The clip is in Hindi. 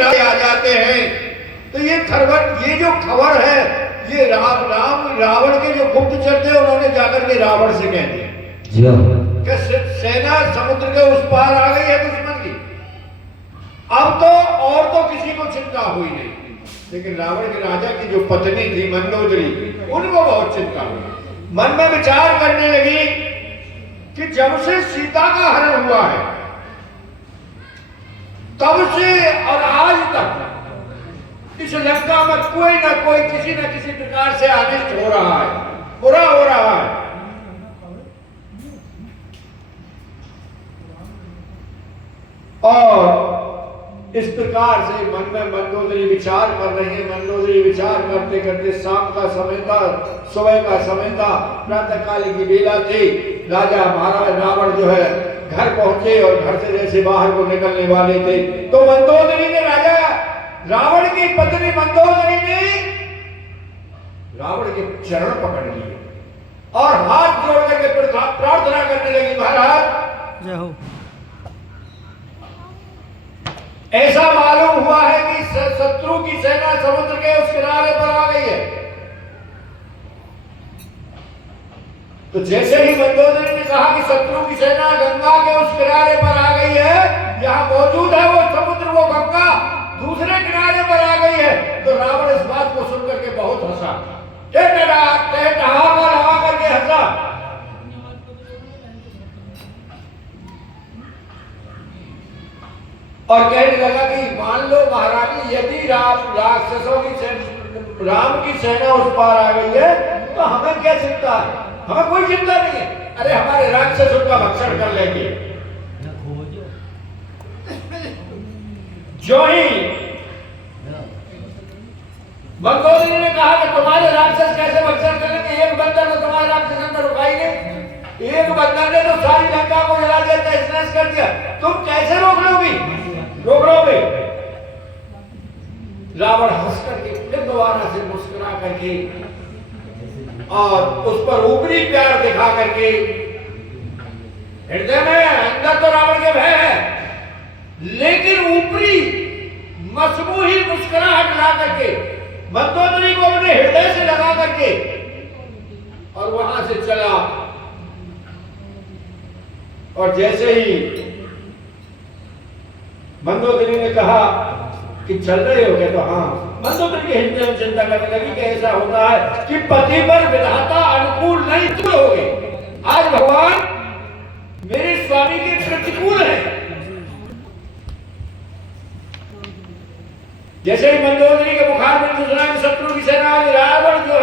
आ जाते हैं। तो ये जो खबर है ये रावण के जो गुप्तचर थे उन्होंने जाकर के रावण से कह दिया कि सेना समुद्र के उस पार आ गई है दुश्मन की। अब तो और तो किसी को चिंता हुई नहीं, लेकिन रावण के राजा की जो पत्नी थी मंदोदरी, उनको बहुत चिंता हुई। मन में विचार करने लगी कि जब से सीता का हरण हुआ है तब से और आज तक इस लंका में कोई ना कोई किसी न किसी प्रकार से अनिष्ट हो रहा है, बुरा हो रहा है। और इस प्रकार से मन में मंदोदरी विचार कर रही है। मंदोदरी विचार करते करते शाम का समय था, सुबह का समय था, प्रातः काल की बेला थी। राजा महाराज रावण जो है घर पहुंचे और घर से जैसे बाहर को निकलने वाले थे तो मंदोदरी ने रावण की पत्नी मंदोदरी ने रावण के चरण पकड़ लिए और हाथ जोड़ करके प्रार्थना करने लगी, महाराज जय हो। ऐसा मालूम हुआ है कि शत्रु की सेना समुद्र के उस किनारे पर आ गई है। तो जैसे ही मंदोदरी ने कहा कि शत्रु की सेना गंगा के उस किनारे पर आ गई है, यहां मौजूद है वो समुद्र, वो गंगा दूसरे किनारे पर आ गई है, तो रावण इस बात को सुनकर के बहुत हंसा, लगा करके हंसा और कहने लगा कि मान लो महारानी, यदि राक्षसों की राम की सेना उस पार आ गई है तो हमें क्या चिंता है, हमें कोई चिंता नहीं है। अरे हमारे राक्षस उनका भक्षण कर लेंगे। जो ही मंदोदरी ने कहा कि तुम्हारे राक्षस कैसे भक्षण करेंगे, एक बंदर तो तुम्हारे राक्षस अंदर रुकाएंगे, एक बंदर ने तो सारी लंका को जला दिया, तहस-नहस कर दिया, तुम कैसे रोक लोगे। रावण हंस करके फिर दोबारा से मुस्कुरा करके और उस पर ऊपरी प्यार दिखा करके, हृदय में अंदर तो रावण के भय है लेकिन ऊपरी मसमूही मुस्कुराहट ला करके मंदोदरी को अपने हृदय से लगा करके और वहां से चला। और जैसे ही मंदोदरी ने कहा कि चल रहे हो गए, तो हाँ, मंदोदरी के हृदय में चिंता करने लगी कि ऐसा होता है कि पति पर विधाता अनुकूल नहीं हो गए, आज भगवान मेरे स्वामी के प्रतिकूल है। जैसे ही मंदोदरी के बुखार में दूसरा शत्रु की सेना रावण जो